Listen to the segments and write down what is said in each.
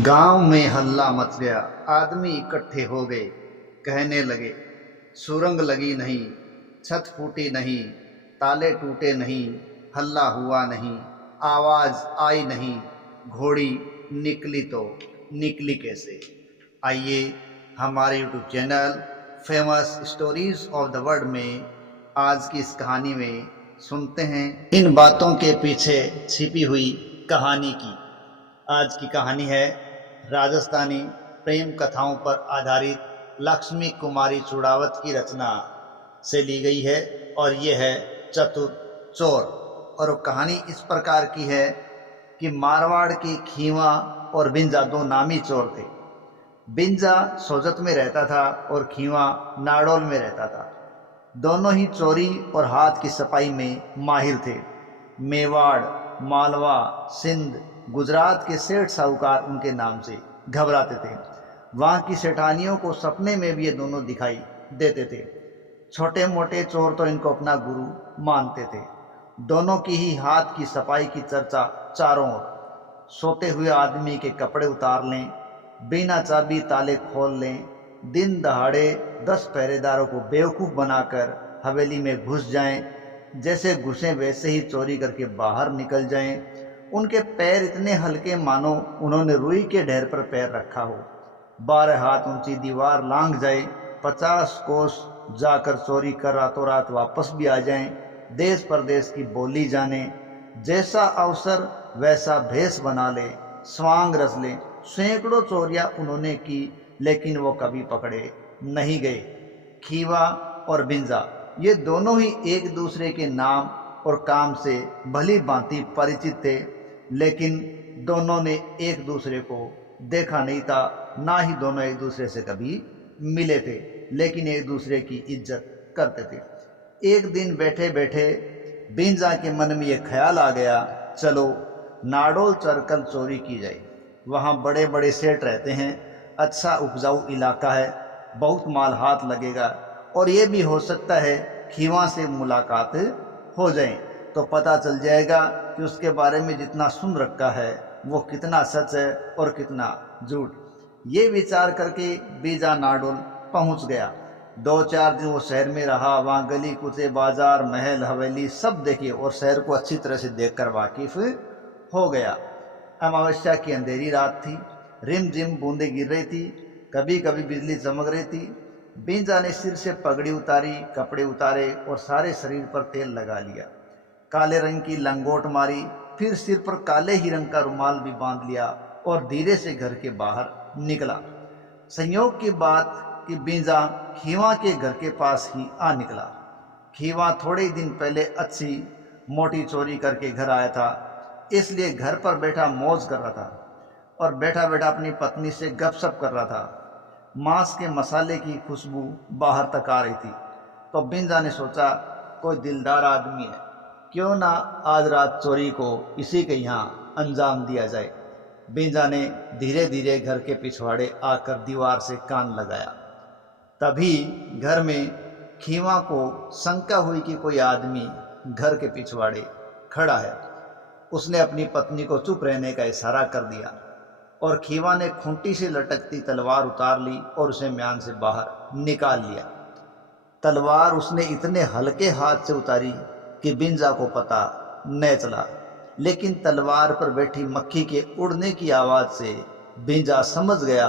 गांव में हल्ला मच गया। आदमी इकट्ठे हो गए। कहने लगे, सुरंग लगी नहीं, छत फूटी नहीं, ताले टूटे नहीं, हल्ला हुआ नहीं, आवाज आई नहीं, घोड़ी निकली तो निकली कैसे। आइए हमारे YouTube channel famous stories of the world में आज की इस कहानी में सुनते हैं इन बातों के पीछे छिपी हुई कहानी की। आज की कहानी है राजस्थानी प्रेम कथाओं पर आधारित लक्ष्मी कुमारी चूड़ावत की रचना से ली गई है और ये है चतुर चोर। और कहानी इस प्रकार की है कि मारवाड़ के खीवा और बिंजा दो नामी चोर थे। बिंजा सोजत में रहता था और खीवा नाडोल में रहता था। दोनों ही चोरी और हाथ की सफाई में माहिर थे। मेवाड़, मालवा, सिंध, गुजरात के सेठ साहूकार उनके नाम से घबराते थे। वहाँ की सेठानियों को सपने में भी ये दोनों दिखाई देते थे। छोटे मोटे चोर तो इनको अपना गुरु मानते थे। दोनों की ही हाथ की सफाई की चर्चा चारों ओर। सोते हुए आदमी के कपड़े उतार लें, बिना चाबी ताले खोल लें, दिन दहाड़े 10 पहरेदारों को बेवकूफ़ बनाकर हवेली में घुस जाएं, जैसे घुसे वैसे ही चोरी करके बाहर निकल जाएं। उनके पैर इतने हल्के मानो उन्होंने रुई के ढेर पर पैर रखा हो। 12 हाथ ऊंची दीवार लांघ जाए, 50 कोस जाकर चोरी कर रातों रात वापस भी आ जाएं, देश परदेश की बोली जाने, जैसा अवसर वैसा भेष बना ले, स्वांग रच ले। सैकड़ों चोरियां उन्होंने की, लेकिन वो कभी पकड़े नहीं गए। खीवा और बिंजा ये दोनों ही एक दूसरे के नाम और काम से भली भांति परिचित थे, लेकिन दोनों ने एक दूसरे को देखा नहीं था, ना ही दोनों एक दूसरे से कभी मिले थे, लेकिन एक दूसरे की इज्जत करते थे। एक दिन बैठे बैठे बिंजा के मन में यह ख्याल आ गया, चलो नाडोल चलकर चोरी की जाए। वहाँ बड़े बड़े सेठ रहते हैं, अच्छा उपजाऊ इलाका है, बहुत माल हाथ लगेगा और ये भी हो सकता है खीवा से मुलाकात हो जाए तो पता चल जाएगा कि उसके बारे में जितना सुन रखा है वो कितना सच है और कितना झूठ। ये विचार करके बीजा नाडोल पहुंच गया। 2-4 दिन वो शहर में रहा। वहाँ गली कुचे, बाजार, महल, हवेली सब देखी और शहर को अच्छी तरह से देखकर वाकिफ हो गया। अमावस्या की अंधेरी रात थी। रिम झिम बूंदें गिर रही थी, कभी कभी बिजली चमक रही थी। बिंजा ने सिर से पगड़ी उतारी, कपड़े उतारे और सारे शरीर पर तेल लगा लिया। काले रंग की लंगोट मारी, फिर सिर पर काले ही रंग का रुमाल भी बांध लिया और धीरे से घर के बाहर निकला। संयोग की बात कि बिंजा खीवा के घर के पास ही आ निकला। खीवा थोड़े ही दिन पहले अच्छी मोटी चोरी करके घर आया था, इसलिए घर पर बैठा मौज कर रहा था और बैठा बैठा अपनी पत्नी से गपशप कर रहा था। मांस के मसाले की खुशबू बाहर तक आ रही थी, तो बिंजा ने सोचा कोई दिलदार आदमी है, क्यों ना आज रात चोरी को इसी के यहाँ अंजाम दिया जाए। बिंजा ने धीरे धीरे घर के पिछवाड़े आकर दीवार से कान लगाया। तभी घर में खीवा को शंका हुई कि कोई आदमी घर के पिछवाड़े खड़ा है। उसने अपनी पत्नी को चुप रहने का इशारा कर दिया और खीवा ने खूंटी से लटकती तलवार उतार ली और उसे म्यान से बाहर निकाल लिया। तलवार उसने इतने हल्के हाथ से उतारी कि बिंजा को पता न चला, लेकिन तलवार पर बैठी मक्खी के उड़ने की आवाज़ से बिंजा समझ गया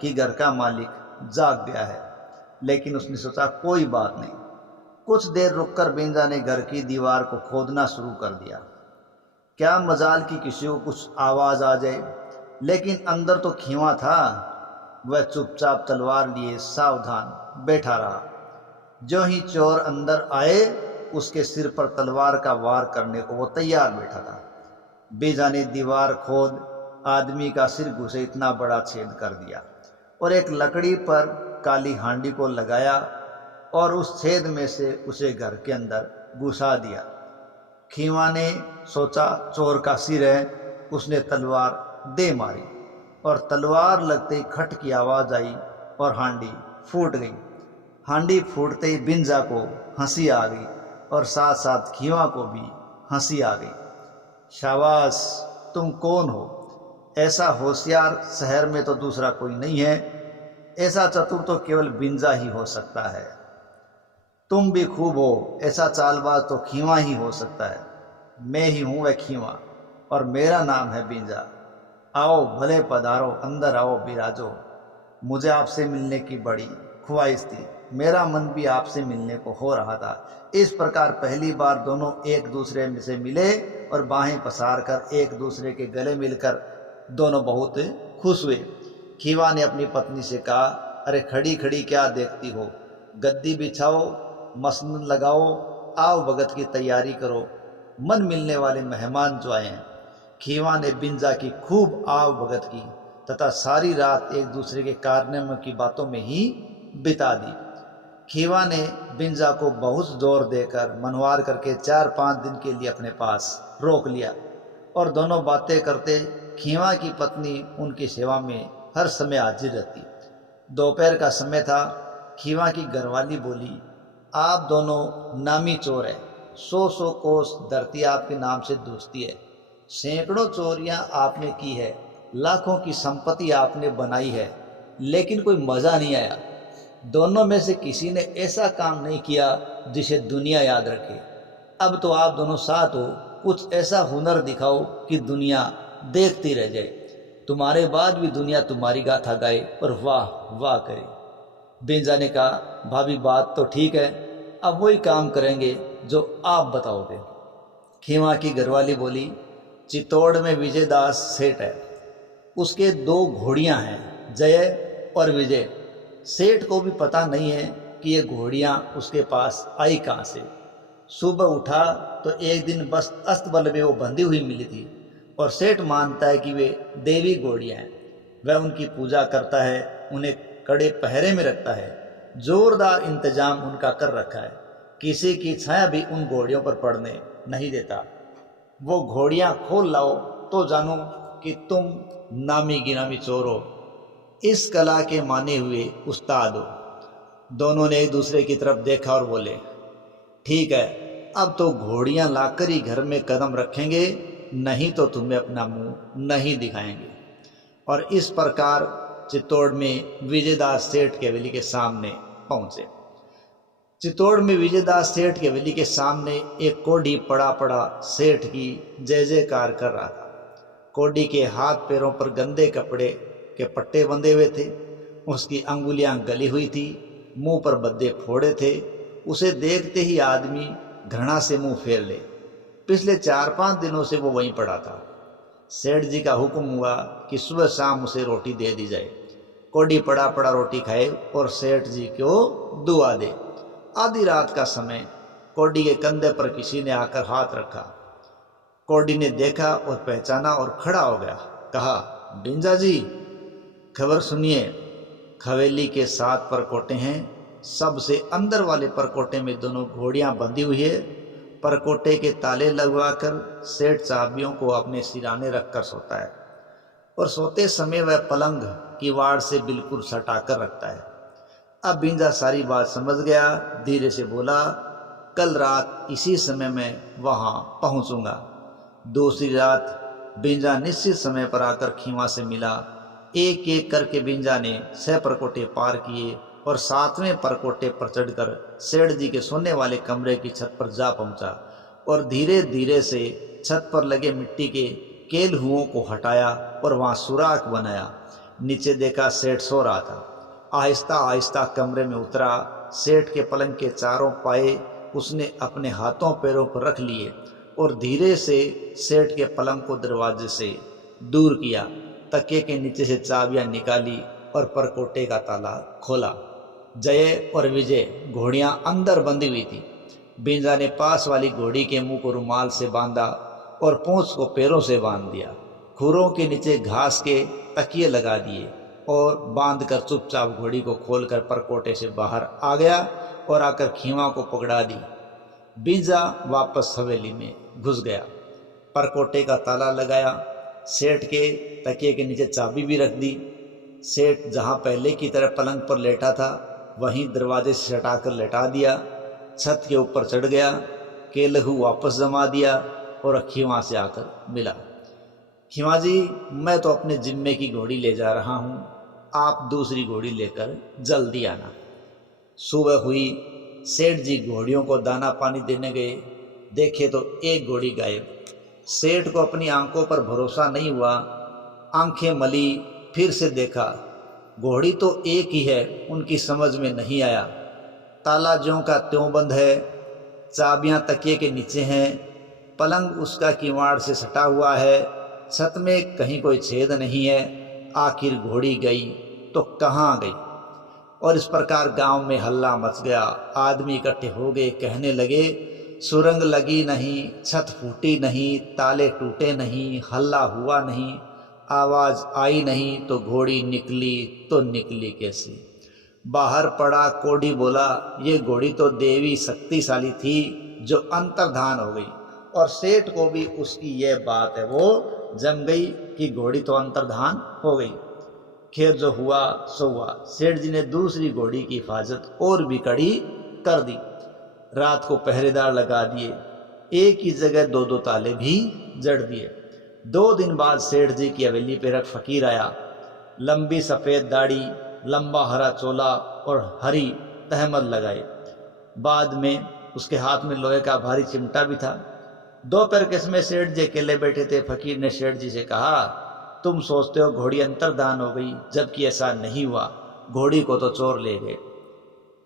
कि घर का मालिक जाग गया है। लेकिन उसने सोचा कोई बात नहीं। कुछ देर रुककर बिंजा ने घर की दीवार को खोदना शुरू कर दिया। क्या मजाल कि किसी को कुछ आवाज़ आ जाए, लेकिन अंदर तो खीवा था। वह चुपचाप तलवार लिए सावधान बैठा रहा। जो ही चोर अंदर आए, उसके सिर पर तलवार का वार करने को वो तैयार बैठा था। बिंजा ने दीवार खोद आदमी का सिर घुसे इतना बड़ा छेद कर दिया और एक लकड़ी पर काली हांडी को लगाया और उस छेद में से उसे घर के अंदर घुसा दिया। खीवा ने सोचा चोर का सिर है, उसने तलवार दे मारी और तलवार लगते ही खट की आवाज़ आई और हांडी फूट गई। हांडी फूटते ही बिंजा को हंसी आ गई और साथ साथ खीवा को भी हंसी आ गई। शाबाश, तुम कौन हो? ऐसा होशियार शहर में तो दूसरा कोई नहीं है, ऐसा चतुर तो केवल बिंजा ही हो सकता है। तुम भी खूब हो, ऐसा चालबाज तो खींवा ही हो सकता है। मैं ही हूँ वह खींवा और मेरा नाम है बिंजा। आओ भले पधारो, अंदर आओ बिराजो। मुझे आपसे मिलने की बड़ी ख्वाहिश थी, मेरा मन भी आपसे मिलने को हो रहा था। इस प्रकार पहली बार दोनों एक दूसरे से मिले और बाहें पसार कर एक दूसरे के गले मिलकर दोनों बहुत खुश हुए। खीवा ने अपनी पत्नी से कहा, अरे खड़ी खड़ी क्या देखती हो, गद्दी बिछाओ, मसनद लगाओ, आओ भगत की तैयारी करो, मन मिलने वाले मेहमान जो आए हैं। खीवा ने बिंजा की खूब आव भगत की तथा सारी रात एक दूसरे के कारनामों की बातों में ही बिता दी। खीवा ने बिंजा को बहुत जोर देकर मनवार करके 4-5 दिन के लिए अपने पास रोक लिया और दोनों बातें करते। खीवा की पत्नी उनकी सेवा में हर समय हाजिर रहती। दोपहर का समय था। खीवा की घरवाली बोली, आप दोनों नामी चोर हैं, 100 कोस धरती आपके नाम से दूसती है, सैकड़ों चोरियां आपने की है, लाखों की संपत्ति आपने बनाई है, लेकिन कोई मज़ा नहीं आया। दोनों में से किसी ने ऐसा काम नहीं किया जिसे दुनिया याद रखे। अब तो आप दोनों साथ हो, कुछ ऐसा हुनर दिखाओ कि दुनिया देखती रह जाए। तुम्हारे बाद भी दुनिया तुम्हारी गाथा गाए और वाह वाह करे। बिंजा ने कहा, भाभी बात तो ठीक है, अब वही काम करेंगे जो आप बताओगे। खीवा की घरवाली बोली, चित्तौड़ में विजयदास सेठ है, उसके 2 घोड़ियां हैं, जय और विजय। सेठ को भी पता नहीं है कि ये घोड़ियां उसके पास आई कहाँ से। सुबह उठा तो एक दिन बस अस्तबल में वो बंधी हुई मिली थी और सेठ मानता है कि वे देवी घोड़ियां हैं। वह उनकी पूजा करता है, उन्हें कड़े पहरे में रखता है, जोरदार इंतजाम उनका कर रखा है, किसी की छाया भी उन घोड़ियों पर पड़ने नहीं देता। वो घोड़ियां खोल लाओ तो जानो कि तुम नामी गिनामी चोर हो, इस कला के माने हुए उस्ताद हो। दोनों ने एक दूसरे की तरफ देखा और बोले, ठीक है, अब तो घोड़ियां लाकर ही घर में कदम रखेंगे, नहीं तो तुम्हें अपना मुंह नहीं दिखाएंगे। और इस प्रकार चित्तौड़ में विजयदास सेठ की हवेली के सामने पहुंचे। चित्तौड़ में विजयदास सेठ की हवेली के सामने एक कोढ़ी पड़ा पड़ा सेठ की जय जयकार कर रहा था। कोढ़ी के हाथ पैरों पर गंदे कपड़े के पट्टे बंधे हुए थे, उसकी अंगुलियां गली हुई थी, मुंह पर बद्दे फोड़े थे। उसे देखते ही आदमी घृणा से मुंह फेर ले। पिछले 4-5 दिनों से वो वहीं पड़ा था। सेठ जी का हुक्म हुआ कि सुबह शाम उसे रोटी दे दी जाए। कोढ़ी पड़ा पड़ा रोटी खाए और सेठ जी को दुआ दे। आधी रात का समय, कोढ़ी के कंधे पर किसी ने आकर हाथ रखा। कोढ़ी ने देखा और पहचाना और खड़ा हो गया। कहा, बिंजा जी, खबर सुनिए, हवेली के 7 परकोटे हैं, सबसे अंदर वाले परकोटे में दोनों घोड़ियां बंधी हुई है। परकोटे के ताले लगवाकर सेठ चाबियों को अपने सिराने रखकर सोता है और सोते समय वह पलंग की वाड़ से बिल्कुल सटाकर रखता है। अब बिंजा सारी बात समझ गया, धीरे से बोला, कल रात इसी समय मैं वहां पहुंचूंगा। दूसरी रात बिंजा निश्चित समय पर आकर खीवा से मिला। एक एक करके बिंजा ने 6 परकोटे पार किए और 7वें परकोटे पर चढ़कर सेठ जी के सोने वाले कमरे की छत पर जा पहुंचा और धीरे धीरे से छत पर लगे मिट्टी के केलहुओं को हटाया और वहां सुराख बनाया। नीचे देखा सेठ सो रहा था। आहिस्ता आहिस्ता कमरे में उतरा। सेठ के पलंग के चारों पाए उसने अपने हाथों पैरों पर रख लिए और धीरे से सेठ के पलंग को दरवाजे से दूर किया। तकिए के नीचे से चाबियां निकाली और परकोटे का ताला खोला। जय और विजय घोड़ियां अंदर बंधी हुई थी। बिंजा ने पास वाली घोड़ी के मुंह को रुमाल से बांधा और पूंछ को पैरों से बांध दिया। खुरों के नीचे घास के तकिए लगा दिए और बांधकर चुपचाप घोड़ी को खोलकर परकोटे से बाहर आ गया और आकर खीवा को पकड़ा दी। बिंजा वापस हवेली में घुस गया, परकोटे का ताला लगाया, सेठ के तकिए के नीचे चाबी भी रख दी। सेठ जहां पहले की तरह पलंग पर लेटा था वहीं दरवाजे से हटाकर लेटा दिया। छत के ऊपर चढ़ गया, केलहू वापस जमा दिया और खीवा से आकर मिला। खीवा जी, मैं तो अपने जिम्मे की घोड़ी ले जा रहा हूँ, आप दूसरी घोड़ी लेकर जल्दी आना। सुबह हुई, सेठ जी घोड़ियों को दाना पानी देने गए, देखे तो एक घोड़ी गायब। सेठ को अपनी आंखों पर भरोसा नहीं हुआ, आंखें मली, फिर से देखा, घोड़ी तो एक ही है। उनकी समझ में नहीं आया, ताला ज्यों का त्यों बंद है, चाबियां तकिए के नीचे हैं, पलंग उसका किवाड़ से सटा हुआ है, छत में कहीं कोई छेद नहीं है। आखिर घोड़ी गई तो कहाँ गई? और इस प्रकार गांव में हल्ला मच गया। आदमी इकट्ठे हो गए, कहने लगे, सुरंग लगी नहीं, छत फूटी नहीं, ताले टूटे नहीं, हल्ला हुआ नहीं, आवाज आई नहीं, तो घोड़ी निकली तो निकली कैसे? बाहर पड़ा कोडी बोला, ये घोड़ी तो देवी शक्तिशाली थी जो अंतर्धान हो गई। और सेठ को भी उसकी यह बात है वो जम गई कि घोड़ी तो अंतर्धान हो गई। खैर जो हुआ सो हुआ। सेठ जी ने दूसरी घोड़ी की हिफाजत और भी कड़ी कर दी। रात को पहरेदार लगा दिए, एक ही जगह दो दो ताले भी जड़ दिए। 2 दिन बाद सेठ जी की हवेली पर एक फकीर आया, लंबी सफ़ेद दाढ़ी, लंबा हरा चोला और हरी तहमद लगाए। बाद में उसके हाथ में लोहे का भारी चिमटा भी था। दोपहर के समय सेठ जी अकेले बैठे थे। फकीर ने सेठ जी से कहा, तुम सोचते हो घोड़ी अंतर्धान हो गई, जबकि ऐसा नहीं हुआ, घोड़ी को तो चोर ले गए।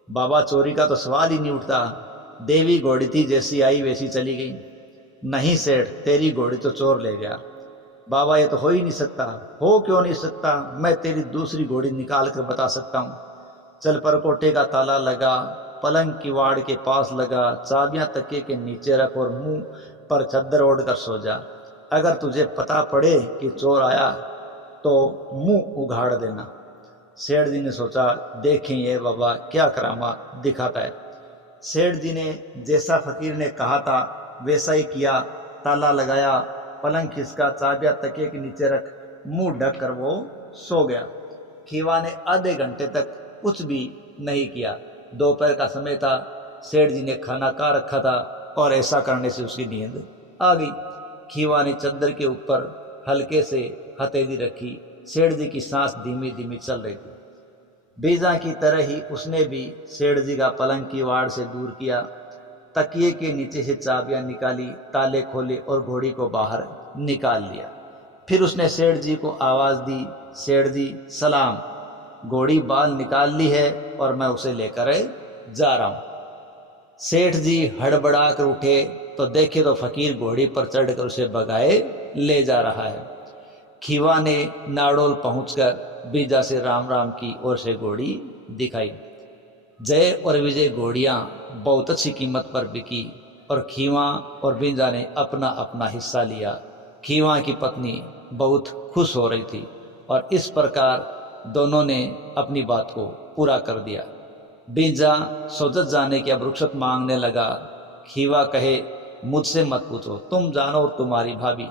बाबा, चोरी का तो सवाल ही नहीं उठता, देवी घोड़ी थी, जैसी आई वैसी चली गई। नहीं सेठ, तेरी घोड़ी तो चोर ले गया। बाबा, ये तो हो ही नहीं सकता। हो क्यों नहीं सकता? मैं तेरी दूसरी घोड़ी निकाल कर बता सकता हूँ। चल, परकोटे का ताला लगा, पलंग की वाड़ के पास लगा, चाबियां तकिए के नीचे रख और मुंह पर चद्दर ओढ़ कर सो जा। अगर तुझे पता पड़े कि चोर आया तो मुंह उघाड़ देना। सेठ जी ने सोचा, देखें ये बाबा क्या करामात दिखाता है। सेठ जी ने जैसा फकीर ने कहा था वैसा ही किया। ताला लगाया, पलंग खिसका, चाबियां तकिए के नीचे रख, मुंह ढक कर वो सो गया। खीवा ने आधे घंटे तक कुछ भी नहीं किया। दोपहर का समय था, सेठ जी ने खाना खा रखा था और ऐसा करने से उसकी नींद आ गई। खीवा ने चद्दर के ऊपर हल्के से हथेली रखी। सेठ जी की सांस धीमी धीमी चल रही थी। बीजा की तरह ही उसने भी सेठ जी का पलंग की वाड़ से दूर किया, तकिए के नीचे से चाबियां निकाली, ताले खोले और घोड़ी को बाहर निकाल लिया। फिर उसने सेठ जी को आवाज़ दी, सेठ जी सलाम, घोड़ी बाल निकाल ली है और मैं उसे लेकर जा रहा हूँ। सेठ जी हड़बड़ा कर उठे तो देखे तो फकीर घोड़ी पर चढ़कर उसे भगाए ले जा रहा है। खीवा ने नाड़ोल पहुंचकर बीजा से राम राम की और से घोड़ी दिखाई। जय और विजय घोड़ियां बहुत अच्छी कीमत पर बिकी और खीवा और बीजा ने अपना अपना हिस्सा लिया। खीवा की पत्नी बहुत खुश हो रही थी और इस प्रकार दोनों ने अपनी बात को पूरा कर दिया। बीजा सोजत जाने की अब रुखसत मांगने लगा। खीवा कहे, मुझसे मत पूछो, तुम जानो और तुम्हारी भाभी।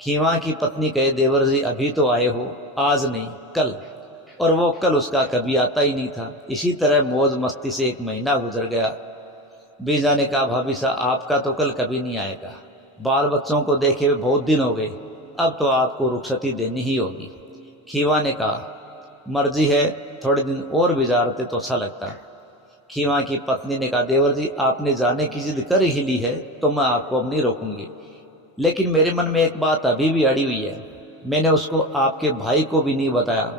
खीवा की पत्नी कहे, देवर जी अभी तो आए हो, आज नहीं कल। और वो कल उसका कभी आता ही नहीं था। इसी तरह मौज मस्ती से 1 महीना गुजर गया। बीजा ने कहा, भाभी साहब आपका तो कल कभी नहीं आएगा, बाल बच्चों को देखे हुए बहुत दिन हो गए, अब तो आपको रुखसती देनी ही होगी। खीवा ने कहा, मर्जी है, थोड़े दिन और गुजारते तो अच्छा लगता। खीवा की पत्नी ने कहा, देवर जी आपने जाने की जिद कर ही ली है तो मैं आपको अब नहीं रोकूंगी, लेकिन मेरे मन में एक बात अभी भी अड़ी हुई है। मैंने उसको आपके भाई को भी नहीं बताया।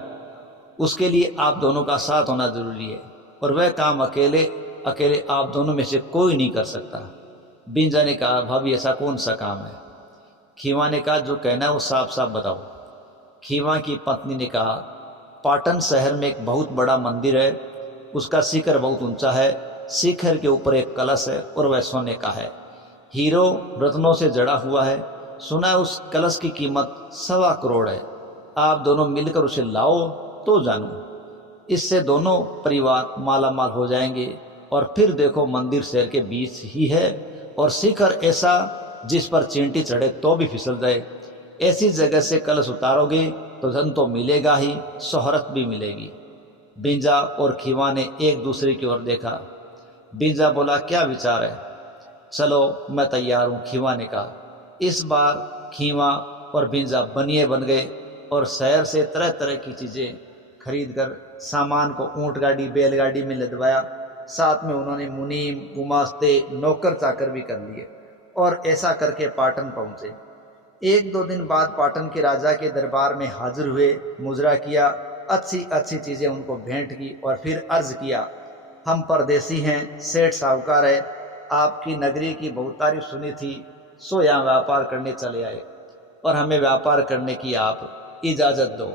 उसके लिए आप दोनों का साथ होना जरूरी है और वह काम अकेले अकेले आप दोनों में से कोई नहीं कर सकता। बीजा ने कहा, भाभी ऐसा कौन सा काम है? खीवा ने कहा, जो कहना है वो साफ साफ बताओ। खीवा की पत्नी ने कहा, पाटन शहर में एक बहुत बड़ा मंदिर है, उसका शिखर बहुत ऊंचा है, शिखर के ऊपर एक कलश है और वह सोने का है, हीरो रत्नों से जड़ा हुआ है। सुना है उस कलश की कीमत 1.25 करोड़ है। आप दोनों मिलकर उसे लाओ तो जानूं, इससे दोनों परिवार माला माल हो जाएंगे। और फिर देखो मंदिर शहर के बीच ही है और शिखर ऐसा जिस पर चींटी चढ़े तो भी फिसल जाए। ऐसी जगह से कलश उतारोगे तो धन तो मिलेगा ही, शोहरत भी मिलेगी। बीजा और खीवा ने एक दूसरे की ओर देखा। बीजा बोला, क्या विचार है? चलो मैं तैयार हूँ, खीवा ने कहा। इस बार खीवा और बिंजा बनिए बन गए और शहर से तरह तरह की चीज़ें खरीद कर सामान को ऊँट गाड़ी बैलगाड़ी में लदवाया। साथ में उन्होंने मुनीम गुमास्ते नौकर चाकर भी कर लिए और ऐसा करके पाटन पहुँचे। एक दो दिन बाद पाटन के राजा के दरबार में हाजिर हुए, मुजरा किया, अच्छी अच्छी चीज़ें उनको भेंट की और फिर अर्ज किया, हम परदेसी हैं, सेठ साहूकार है, आपकी नगरी की बहुत तारीफ सुनी थी, सो यहाँ व्यापार करने चले आए और हमें व्यापार करने की आप इजाज़त दो।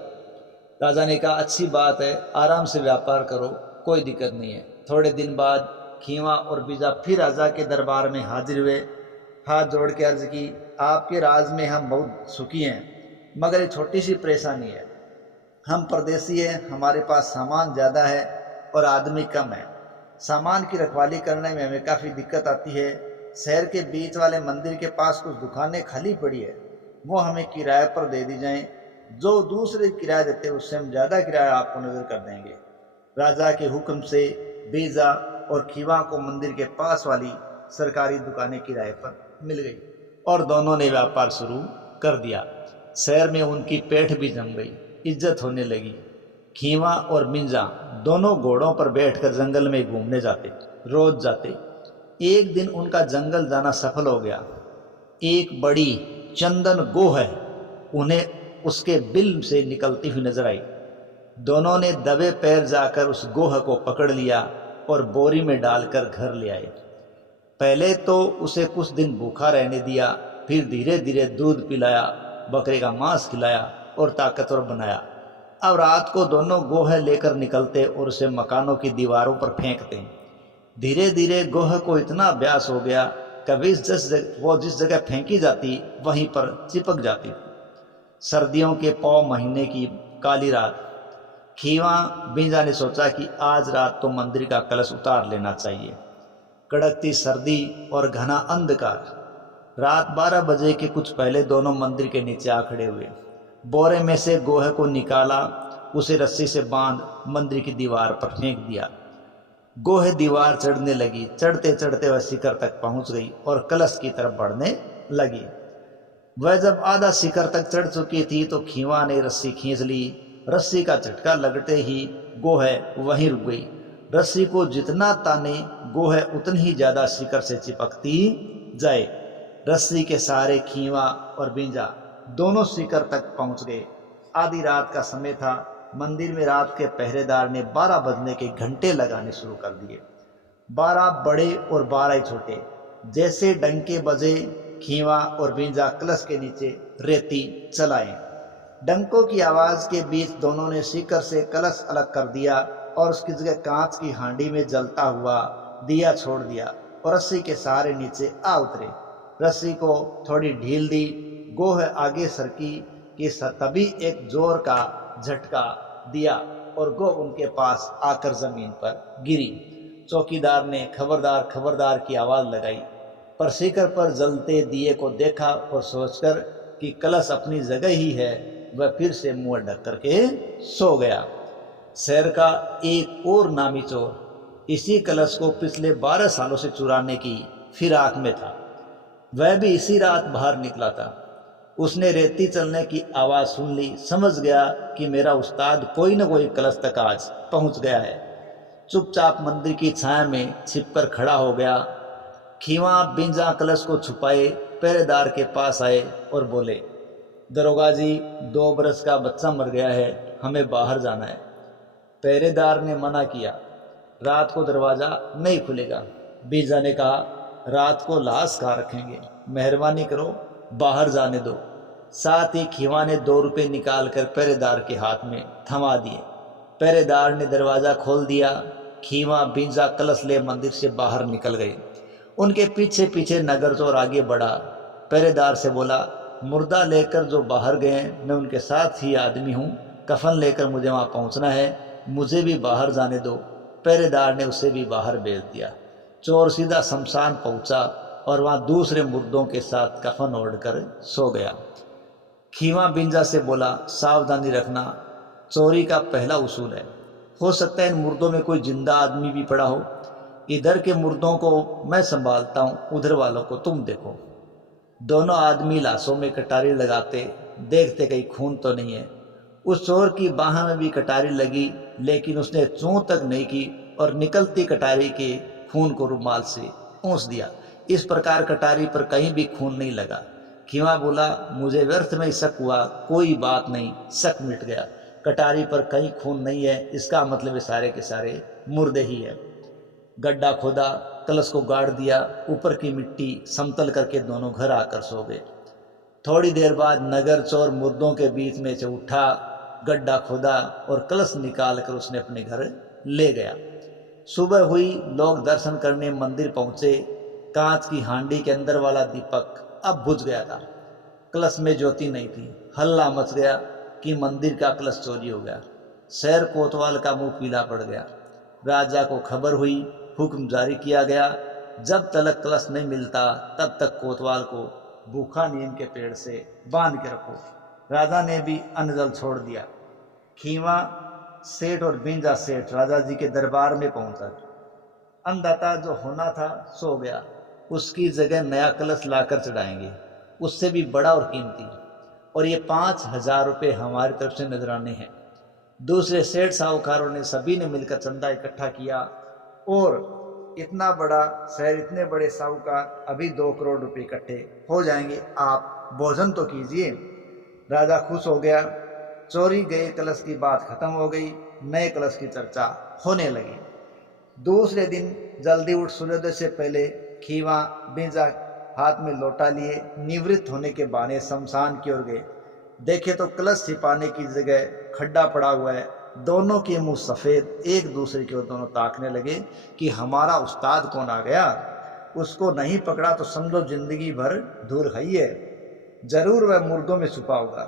राजा ने कहा अच्छी बात है, आराम से व्यापार करो, कोई दिक्कत नहीं है। थोड़े दिन बाद खीवा और बीजा फिर राजा के दरबार में हाजिर हुए, हाथ जोड़ के अर्ज की, आपके राज में हम बहुत सुखी हैं, मगर एक छोटी सी परेशानी है, हम परदेसी हैं, हमारे पास सामान ज़्यादा है और आदमी कम है, सामान की रखवाली करने में हमें काफ़ी दिक्कत आती है। शहर के बीच वाले मंदिर के पास कुछ दुकानें खाली पड़ी है, वो हमें किराए पर दे दी जाएं, जो दूसरे किराया देते हैं उससे हम ज़्यादा किराया आपको नजर कर देंगे। राजा के हुक्म से बीजा और खीवा को मंदिर के पास वाली सरकारी दुकानें किराए पर मिल गई और दोनों ने व्यापार शुरू कर दिया। शहर में उनकी पेठ भी जम गई, इज्जत होने लगी। खीवा और बिंजा दोनों घोड़ों पर बैठकर जंगल में घूमने जाते, रोज जाते। एक दिन उनका जंगल जाना सफल हो गया। एक बड़ी चंदन गोह है उन्हें उसके बिल से निकलती हुई नजर आई। दोनों ने दबे पैर जाकर उस गोह को पकड़ लिया और बोरी में डालकर घर ले आए। पहले तो उसे कुछ दिन भूखा रहने दिया, फिर धीरे धीरे दूध पिलाया, बकरे का मांस खिलाया और ताकतवर बनाया। अब रात को दोनों गोह लेकर निकलते और उसे मकानों की दीवारों पर फेंकते। धीरे धीरे गोह को इतना अभ्यास हो गया, कभी जिस जगह फेंकी जाती वहीं पर चिपक जाती। सर्दियों के पौ महीने की काली रात, खीवा बिंजा ने सोचा कि आज रात तो मंदिर का कलश उतार लेना चाहिए। कड़कती सर्दी और घना अंधकार। रात 12 बजे के कुछ पहले दोनों मंदिर के नीचे आ खड़े हुए। बोरे में से गोहे को निकाला, उसे रस्सी से बांध मंदिर की दीवार पर फेंक दिया। गोहे दीवार चढ़ने लगी, चढ़ते चढ़ते वह शिखर तक पहुंच गई और कलश की तरफ बढ़ने लगी। वह जब आधा शिखर तक चढ़ चुकी थी तो खीवा ने रस्सी खींच ली। रस्सी का झटका लगते ही गोहे वहीं रुक गई। रस्सी को जितना ताने गोहे उतनी ही ज्यादा शिखर से चिपकती जाए। रस्सी के सहारे खीवा और बिंजा दोनों शिखर तक पहुंच गए। आधी रात का समय था। मंदिर में रात के पहरेदार ने 12 बजने के घंटे लगाने शुरू कर दिए। 12 बड़े और 12 छोटे। जैसे डंके बजे, खीवा और बिंजा कलश के नीचे रेती चलाए। डंकों की आवाज के बीच दोनों ने शिखर से कलश अलग कर दिया और उसकी जगह कांच की हांडी में जलता हुआ दिया छोड़ दिया और रस्सी के सहारे नीचे आ उतरे। रस्सी को थोड़ी ढील दी, गोह आगे सरकी कि तभी एक जोर का झटका दिया और गो उनके पास आकर जमीन पर गिरी। चौकीदार ने खबरदार खबरदार की आवाज लगाई, पर शिखर पर जलते दिए को देखा और सोचकर कि कलश अपनी जगह ही है, वह फिर से मुंह ढक करके सो गया। शहर का एक और नामी चोर इसी कलश को पिछले 12 सालों से चुराने की फिराक में था। वह भी इसी रात बाहर निकला था। उसने रेती चलने की आवाज सुन ली, समझ गया कि मेरा उस्ताद कोई न कोई कलश तक आज पहुंच गया है। चुपचाप मंदिर की छाया में छिपकर खड़ा हो गया। खीवा बिंजा कलश को छुपाए पहरेदार के पास आए और बोले, दरोगा जी, 2 बरस का बच्चा मर गया है, हमें बाहर जाना है। पहरेदार ने मना किया, रात को दरवाजा नहीं खुलेगा। बिंजा ने कहा, रात को लाश कहाँ रखेंगे, मेहरबानी करो बाहर जाने दो। साथ ही खीवा ने 2 रुपये निकाल कर पहरेदार के हाथ में थमा दिए। पहरेदार ने दरवाजा खोल दिया। खीवा बिंजा कलश ले मंदिर से बाहर निकल गए। उनके पीछे पीछे नगर चोर आगे बढ़ा। पहरेदार से बोला, मुर्दा लेकर जो बाहर गए मैं उनके साथ ही आदमी हूँ, कफन लेकर मुझे वहाँ पहुँचना है, मुझे भी बाहर जाने दो। पहरेदार ने उसे भी बाहर भेज दिया। चोर सीधा शमशान पहुँचा और वहाँ दूसरे मुर्दों के साथ कफन ओढ़कर सो गया। खीवा बिंजा से बोला, सावधानी रखना, चोरी का पहला उसूल है। हो सकता है इन मुर्दों में कोई जिंदा आदमी भी पड़ा हो। इधर के मुर्दों को मैं संभालता हूँ, उधर वालों को तुम देखो। दोनों आदमी लाशों में कटारी लगाते देखते कहीं खून तो नहीं है। उस चोर की बाह में भी कटारी लगी, लेकिन उसने चूं तक नहीं की और निकलती कटारी के खून को रुमाल से पोंछ दिया। इस प्रकार कटारी पर कहीं भी खून नहीं लगा। खीवा बोला, मुझे व्यर्थ में शक हुआ, कोई बात नहीं, शक मिट गया। कटारी पर कहीं खून नहीं है, इसका मतलब ये सारे के सारे मुर्दे ही है। गड्ढा खोदा, कलश को गाड़ दिया, ऊपर की मिट्टी समतल करके दोनों घर आकर सो गए। थोड़ी देर बाद नगर चोर मुर्दों के बीच में से उठा, गड्ढा खोदा और कलश निकाल कर उसने अपने घर ले गया। सुबह हुई, लोग दर्शन करने मंदिर पहुंचे। कांच की हांडी के अंदर वाला दीपक अब बुझ गया था, कलश में ज्योति नहीं थी। हल्ला मच गया कि मंदिर का कलश चोरी हो गया। शहर कोतवाल का मुंह पीला पड़ गया। राजा को खबर हुई, हुक्म जारी किया गया, जब तक कलश नहीं मिलता तब तक कोतवाल को भूखा नीम के पेड़ से बांध के रखो। राजा ने भी अन्न जल छोड़ दिया। खीवा सेठ और बिंजा सेठ राजा जी के दरबार में पहुंचा। अन्नदाता जो होना था सो गया, उसकी जगह नया कलश लाकर चढ़ाएंगे, उससे भी बड़ा और कीमती। और ये 5,000 रुपये हमारी तरफ से नजराने हैं। दूसरे सेठ साहूकारों ने सभी ने मिलकर चंदा इकट्ठा किया और इतना बड़ा शहर, इतने बड़े साहूकार, अभी 2 करोड़ रुपए इकट्ठे हो जाएंगे, आप भोजन तो कीजिए। राजा खुश हो गया। चोरी गए कलश की बात खत्म हो गई, नए कलश की चर्चा होने लगी। दूसरे दिन जल्दी उठ सूर्योदय से पहले खीवा बिंजा हाथ में लोटा लिए निवृत्त होने के बहाने शमशान की ओर गए। देखे तो कलश छिपाने की जगह खड्डा पड़ा हुआ है। दोनों के मुंह सफेद, एक दूसरे की ओर दोनों ताकने लगे कि हमारा उस्ताद कौन आ गया, उसको नहीं पकड़ा तो समझो जिंदगी भर धूल खाई है। जरूर वह मुर्दों में छुपा होगा,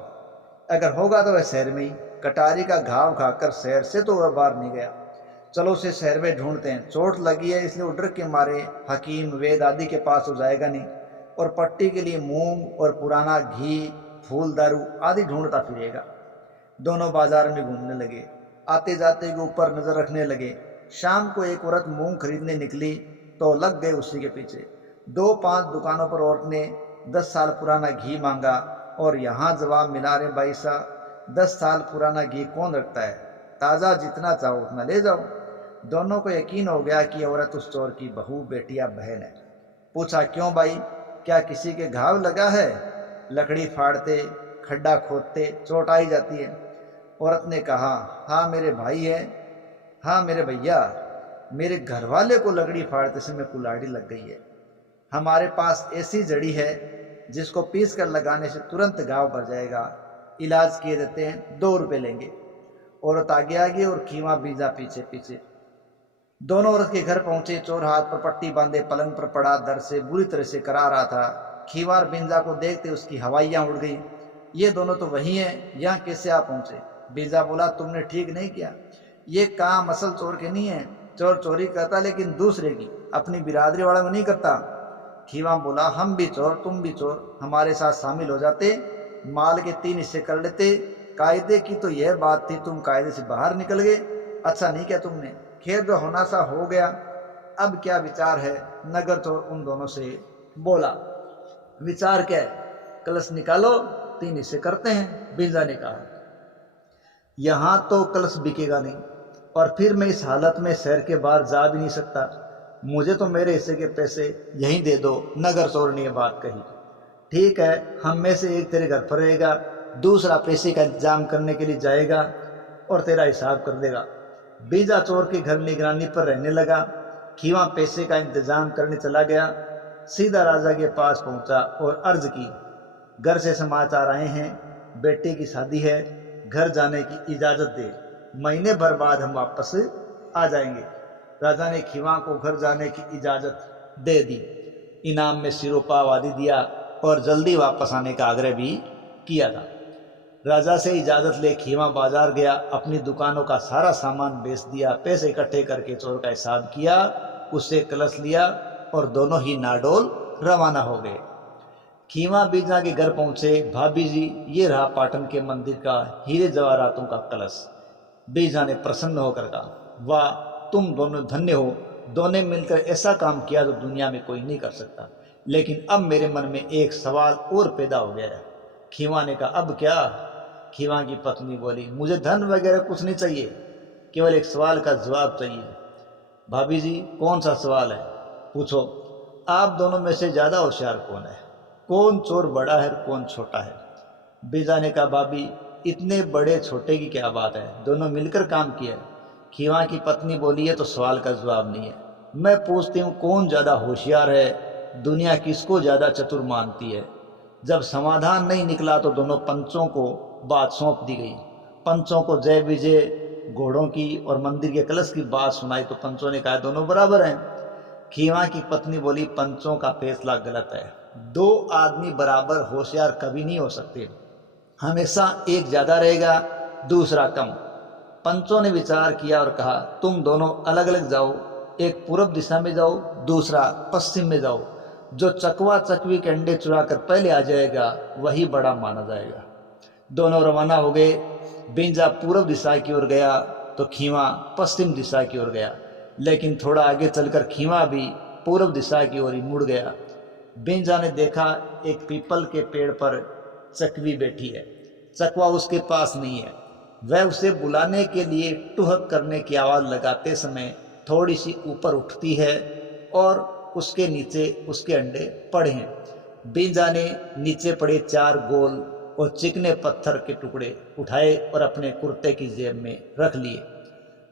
अगर होगा तो वह शहर में ही। कटारी का घाव खाकर शहर से तो वह बाहर नहीं गया, चलो उसे शहर में ढूंढते हैं। चोट लगी है इसलिए उडर के मारे हकीम वेद आदि के पास तो जाएगा नहीं, और पट्टी के लिए मूंग और पुराना घी, फूल, दारू आदि ढूंढता फिरेगा। दोनों बाजार में घूमने लगे, आते जाते के ऊपर नजर रखने लगे। शाम को एक औरत मूंग खरीदने निकली तो लग गए उसी के पीछे। 2-5 दुकानों पर औरत ने 10 साल पुराना घी मांगा और यहाँ जवाब मिला, रे भाई साहब 10 साल पुराना घी कौन रखता है, ताज़ा जितना चाहो उतना ले जाओ। दोनों को यकीन हो गया कि औरत उस चोर की बहू, बेटी या बहन है। पूछा, क्यों भाई, क्या किसी के घाव लगा है? लकड़ी फाड़ते, खड्डा खोदते चोट आई जाती है। औरत ने कहा, हाँ मेरे भाई है, हाँ मेरे भैया, मेरे घर वाले को लकड़ी फाड़ते समय कुल्हाड़ी लग गई है। हमारे पास ऐसी जड़ी है जिसको पीस कर लगाने से तुरंत घाव भर जाएगा, इलाज किए देते हैं, 2 रुपये लेंगे। औरत आगे आगे और खीवा बीजा पीछे पीछे। दोनों औरत के घर पहुंचे। चोर हाथ पर पट्टी बांधे पलंग पर पड़ा दर्द से बुरी तरह से करा रहा था। खीवा और बिंजा को देखते उसकी हवाइयां उड़ गई, ये दोनों तो वही हैं, यहाँ कैसे आ पहुंचे? बिंजा बोला, तुमने ठीक नहीं किया, ये काम असल चोर के नहीं है। चोर चोरी करता लेकिन दूसरे की, अपनी बिरादरी वाला में नहीं करता। खीवा बोला, हम भी चोर तुम भी चोर, हमारे साथ शामिल हो जाते, माल के 3 हिस्से कर लेते। कायदे की तो यह बात थी, तुम कायदे से बाहर निकल गए, अच्छा नहीं किया तुमने। खैर जो होना सा हो गया, अब क्या विचार है? नगर चोर उन दोनों से बोला, विचार क्या है? कलश निकालो, 3 हिस्से करते हैं। बिंजा ने कहा, यहाँ तो कलश बिकेगा नहीं, और फिर मैं इस हालत में शहर के बाहर जा भी नहीं सकता, मुझे तो मेरे हिस्से के पैसे यहीं दे दो। नगर चोर ने यह बात कही। ठीक है, हम में से एक तेरे घर पर रहेगा, दूसरा पैसे का इंतजाम करने के लिए जाएगा और तेरा हिसाब कर देगा। बीजा चोर के घर निगरानी पर रहने लगा। खीवा पैसे का इंतजाम करने चला गया। सीधा राजा के पास पहुंचा और अर्ज की, घर से समाचार आए हैं, बेटे की शादी है, घर जाने की इजाज़त दे, महीने भर बाद हम वापस आ जाएंगे। राजा ने खीवा को घर जाने की इजाज़त दे दी, इनाम में सिरोपाव आदि दिया और जल्दी वापस आने का आग्रह भी किया था। राजा से इजाज़त ले खीवा बाजार गया, अपनी दुकानों का सारा सामान बेच दिया, पैसे इकट्ठे करके चोर का हिसाब किया, उससे कलश लिया और दोनों ही नाडोल रवाना हो गए। खीवा बीजा के घर पहुंचे। भाभी जी, ये रहा पाटन के मंदिर का हीरे जवाहरातों का कलश। बीजा ने प्रसन्न होकर कहा, वाह तुम दोनों धन्य हो, दोनों मिलकर ऐसा काम किया जो दुनिया में कोई नहीं कर सकता। लेकिन अब मेरे मन में एक सवाल और पैदा हो गया है, खीवा ने कहा अब क्या? खीवा की पत्नी बोली मुझे धन वगैरह कुछ नहीं चाहिए, केवल एक सवाल का जवाब चाहिए। भाभी जी कौन सा सवाल है? पूछो। आप दोनों में से ज़्यादा होशियार कौन है? कौन चोर बड़ा है और कौन छोटा है? बीजा ने कहा भाभी इतने बड़े छोटे की क्या बात है, दोनों मिलकर काम किया है। खीवा की पत्नी बोली है तो सवाल का जवाब नहीं है, मैं पूछती हूँ कौन ज़्यादा होशियार है, दुनिया किसको ज़्यादा चतुर मानती है। जब समाधान नहीं निकला तो दोनों पंचों को बात सौंप दी गई। पंचों को जय विजय, घोड़ों की और मंदिर के कलश की बात सुनाई तो पंचों ने कहा दोनों बराबर हैं। खीवा की पत्नी बोली पंचों का फैसला गलत है, दो आदमी बराबर होशियार कभी नहीं हो सकते, हमेशा एक ज़्यादा रहेगा दूसरा कम। पंचों ने विचार किया और कहा तुम दोनों अलग अलग जाओ, एक पूर्व दिशा में जाओ, दूसरा पश्चिम में जाओ। जो चकवा चकवी के अंडे चुरा कर पहले आ जाएगा वही बड़ा माना जाएगा। दोनों रवाना हो गए। बिंजा पूर्व दिशा की ओर गया तो खीवा पश्चिम दिशा की ओर गया, लेकिन थोड़ा आगे चलकर खीवा भी पूर्व दिशा की ओर ही मुड़ गया। बिंजा ने देखा एक पीपल के पेड़ पर चकवी बैठी है, चकवा उसके पास नहीं है। वह उसे बुलाने के लिए टुहक करने की आवाज़ लगाते समय थोड़ी सी ऊपर उठती है और उसके नीचे उसके अंडे पड़े हैं। बिंजा ने नीचे पड़े 4 गोल और चिकने पत्थर के टुकड़े उठाए और अपने कुर्ते की जेब में रख लिए।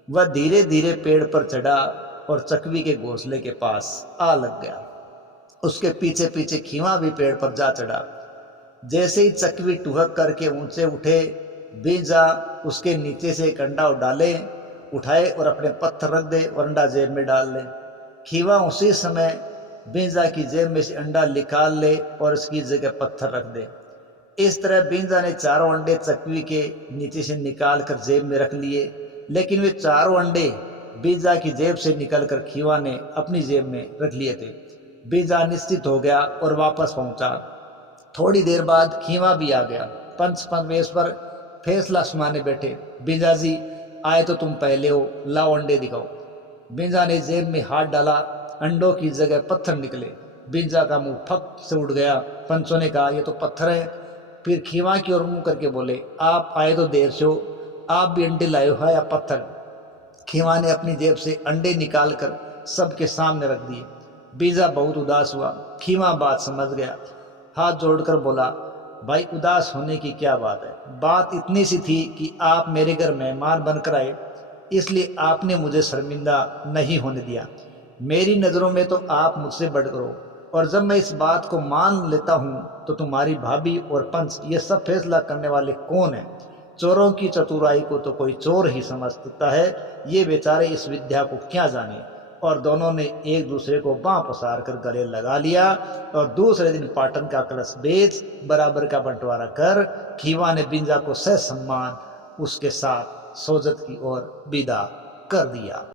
वह धीरे धीरे पेड़ पर चढ़ा और चकवी के घोंसले के पास आ लग गया। उसके पीछे पीछे खीवा भी पेड़ पर जा चढ़ा। जैसे ही चकवी टुहक करके ऊंचे उठे, बिंजा उसके नीचे से एक अंडा उठाए और अपने पत्थर रख दे और अंडा जेब में डाल ले। खीवा उसी समय बिंजा की जेब में से अंडा निकाल ले और उसकी जगह पत्थर रख दे। इस तरह बिंजा ने 4 अंडे चकवी के नीचे से निकाल कर जेब में रख लिए, लेकिन वे 4 अंडे बिंजा की जेब से निकलकर खीवा ने अपनी जेब में रख लिए थे। बिंजा निश्चित हो गया और वापस पहुंचा। थोड़ी देर बाद खीवा भी आ गया। पंच परमेश्वर फैसला सुनाने बैठे। बिंजा जी आए तो तुम पहले हो, लाओ अंडे दिखाओ। बिंजा ने जेब में हाथ डाला, अंडों की जगह पत्थर निकले। बिंजा का मुंह फक से उड़ गया। पंचों ने कहा ये तो पत्थर है। फिर खीवा की ओर मुंह करके बोले आप आए तो देर से हो, आप भी अंडे लाए हो या पत्थर? खीवा ने अपनी जेब से अंडे निकाल कर सबके सामने रख दिए। बिंजा बहुत उदास हुआ। खीवा बात समझ गया, हाथ जोड़कर बोला भाई उदास होने की क्या बात है, बात इतनी सी थी कि आप मेरे घर मेहमान बनकर आए, इसलिए आपने मुझे शर्मिंदा नहीं होने दिया। मेरी नज़रों में तो आप मुझसे बढ़कर हो, और जब मैं इस बात को मान लेता हूँ तो तुम्हारी भाभी और पंच ये सब फैसला करने वाले कौन हैं? चोरों की चतुराई को तो कोई चोर ही समझ सकता है, ये बेचारे इस विद्या को क्या जाने। और दोनों ने एक दूसरे को बाँह पसार कर गले लगा लिया और दूसरे दिन पाटन का कलश बेच बराबर का बंटवारा कर खीवा ने बिंजा को सह सम्मान उसके साथ सोजत की ओर विदा कर दिया।